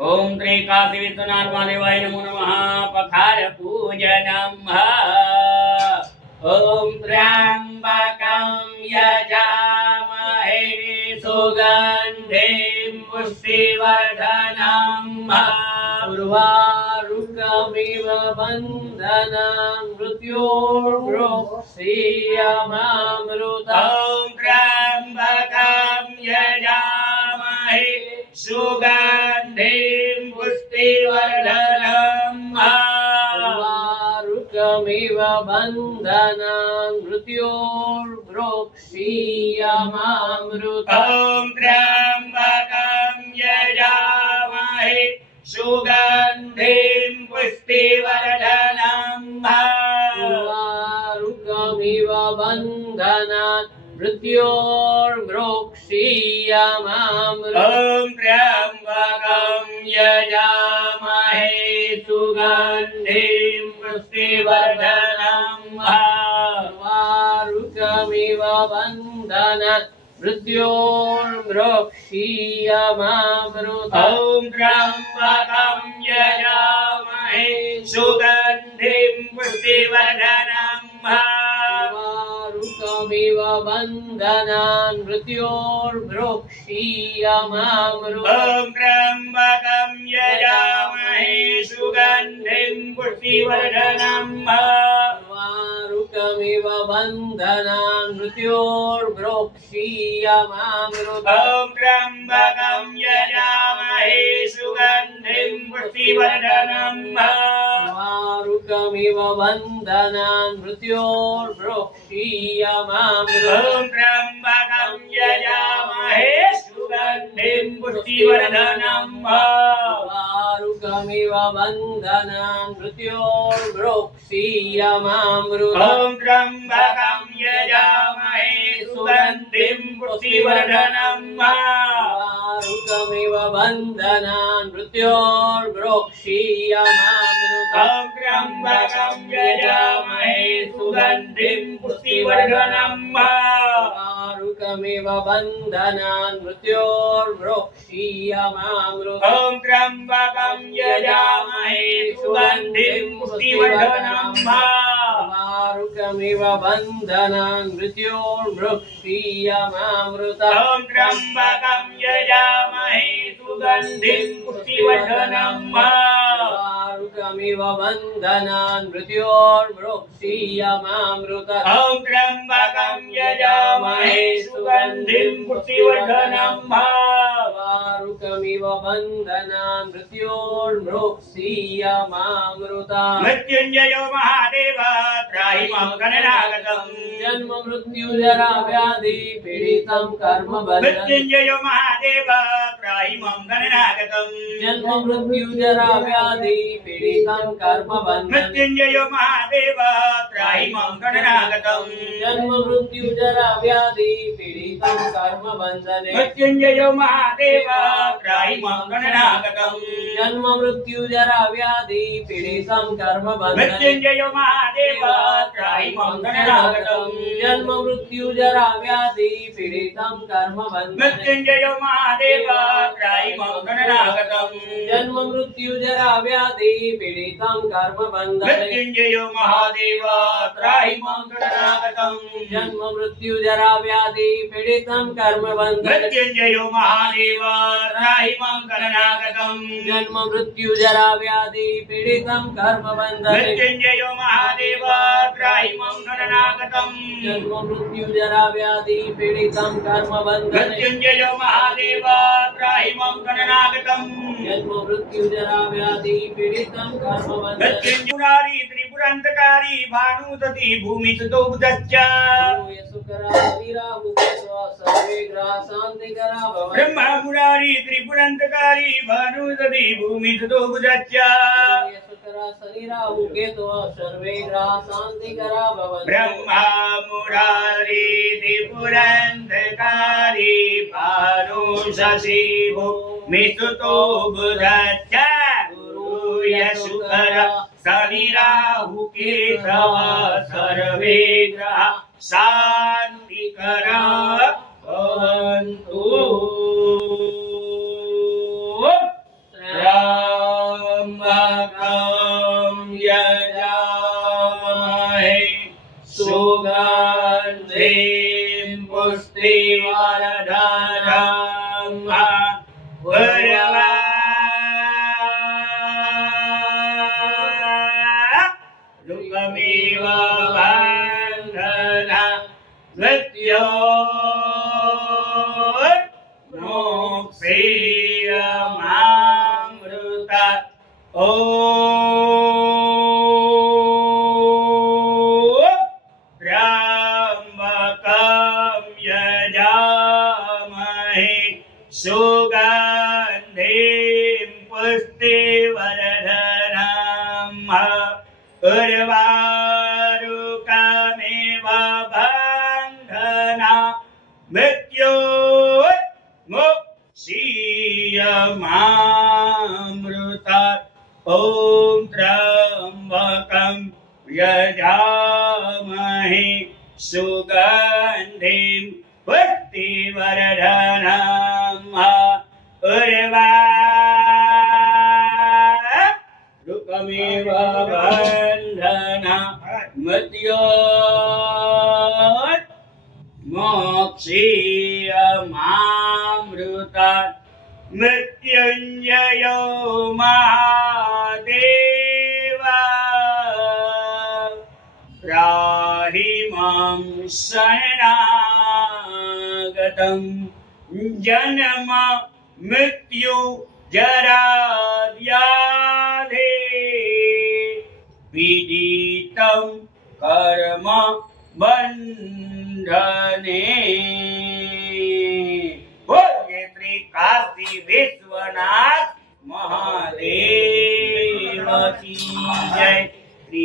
ओम श्री काशी विश्वनाथ महादेवाय नमो नमः। पखार पूजनम् ओम त्र्यंबकं यजामहे सुगन्धिं पुष्टिवर्धनम् उर्वारुकमिव बन्धनं मृत्योर्मुक्षीयमामृतम् त्र्यंबकं यजामहे सुगन्धिं पुष्टिवर्धनम् उर्वारुकमिव बन्धनं मृत्योर्मुक्षीयमामृतम् त्र्यंबकं यजामहे सुगन्धिं पुष्टिवर्धनम् उर्वारुकमिव बन्धनं मृत्योर्मुक्षीयमामृतम् त्र्यंबकं यजामहे सुगन्धिं पुष्टिवर्धनम् उर्वारुकमिव बन्धनं मृत्योर्मुक्षीयमामृतम् त्र्यंबकं यजामहे सुगन्धिं पुष्टिवर्धनम् उर्वारुकमिव बन्धनं मृत्योर्मुक्षीयमामृतम् त्र्यंबकं यजामहे सुगन्धिं पुष्टिवर्धनम् उर्वारुकमिव बन्धनं मृत्योर्मुक्षीयमामृतम् त्र्यंबकं यजामहे सुगन्धिं पुष्टिवर्धनम् उर्वारुकमिव बन्धनं मृत्योर्मुक्षीयमामृतम् त्र्यंबकं यजामहे सुगन्धिं पुष्टिवर्धनम् उर्वारुकमिव बन्धनं मृत्योर्मुक्षीयमामृतम् त्र्यंबकं यजामहे सुगन्धिं पुष्टिवर्धनम् उर्वारुकमिव बन्धनं मृत्योर्मुक्षीयमामृतम् त्र्यंबकं यजामहे सुगन्धिं पुष्टिवर्धनम् उर्वारुकमिव बन्धनं मृत्योर्मुक्षीयमामृतम् त्र्यंबकं यजामहे सुगन्धिं पुष्टिवर्धनम् उर्वारुकमिव बन्धनं मृत्योर्मुक्षीयमामृतम् त्र्यंबकं यजामहे सुगन्धिं पुष्टिवर्धनम् उर्वारुकमिव बन्धनं मृत्योर्मुक्षीयमामृतम् त्र्यंबकं यजामहे सुगन्धिं पुष्टिवर्धनम् उर्वारुकमिव बन्धनं मृत्योर्मुक्षीयमामृतम् मृत्युञ्जयो महादेव त्राहि मां गणनागतम् जन्म मृत्यु जरा व्याधि पीडितं कर्म बन्धनं मृत्युञ्जयो महादेव त्राहि मां गणनागतम् जन्म मृत्यु जरा व्याधि पीडितं कर्म बन्धनं मृत्युञ्जयो महादेव त्राहि मां गणनागतम् जन्म मृत्यु जरा व्याधि पीडितं कर्म बन्धने मृत्युञ्जयो महादेव त्राहि मां गणनागतम् जन्म मृत्यु जरा व्याधि पीडितं कर्म बन्धने मृत्युञ्जयो महादेव त्राहि मां गणनागतम् जन्म मृत्यु जरा व्याधि पीडितं कर्म बन्धने मृत्युञ्जयो महादेव त्राहि मां गणनागतम् जन्म मृत्यु जरा व्याधि पीडितं कर्म बन्धने मृत्युञ्जयो महादेव त्राहि मां गणनागतम् जन्म मृत्यु जरा व्याधि पीडितं कर्म बन्धने मृत्युञ्जयो महादेव त्राहि मां गणनागतम् जन्म मृत्यु जरा व्याधि पीडितं कर्म बन्धने मृत्युञ्जयो महादेव त्राहि मां गणनागतम् जन्म मृत्यु जरा व्याधि पीडितं कर्म बन्धने मृत्युञ्जयो महादेव त्राहि मां गणनागतम् जन्म मृत्यु जरा व्याधि पीडितं कर्म बन्धने मृत्युञ्जयी त्रिपुरान्तकारी भानुतति भूमिसुतो बुधश्च यसुकरा वीराहु सर्वे ग्रह शान्तिकरा भवन्तु ब्रह्म मुरारी त्रिपुरान्तकारी भानुतति भूमिसुतो बुधश्च यसुकरा शनि राहु केतु सर्वे ग्रह शान्तिकरा भवन्तु ब्रह्मा मुरारी त्रिपुरान्तकारी भानु शशि भूमिसुतो बुधश्च गुरु यसुकरा शनि राहु केतव सर्वे ग्रह शान्तिकरा भवन्तु। રૂપમેવ બંધના મૃત્યોર્મોક્ષેયમામૃતા ત્ર્યંબકં યજામહે સુગંધિં પુષ્ટિવર્ધનમ ઉર્વારુકમેવ બંધના મૃત્યોર્મોક્ષીયમામૃતા ઓમ ત્ર્યંબકં યજામહે સુગંધિં પુષ્ટિવર્ધનમ ઉર્વારુકમેવ બંધના મૃત્યોર્મોક્ષીયમામૃતા મૃત્યુંજયો મહાદેવ ત્રાહિ માં શરણાગતં જન્મ મૃત્યુ જરા વ્યાધિ પીડિતં કર્મ બંધને બોલે શ્રી કાશી વિશ્વનાથ મહાદેવ કી જય।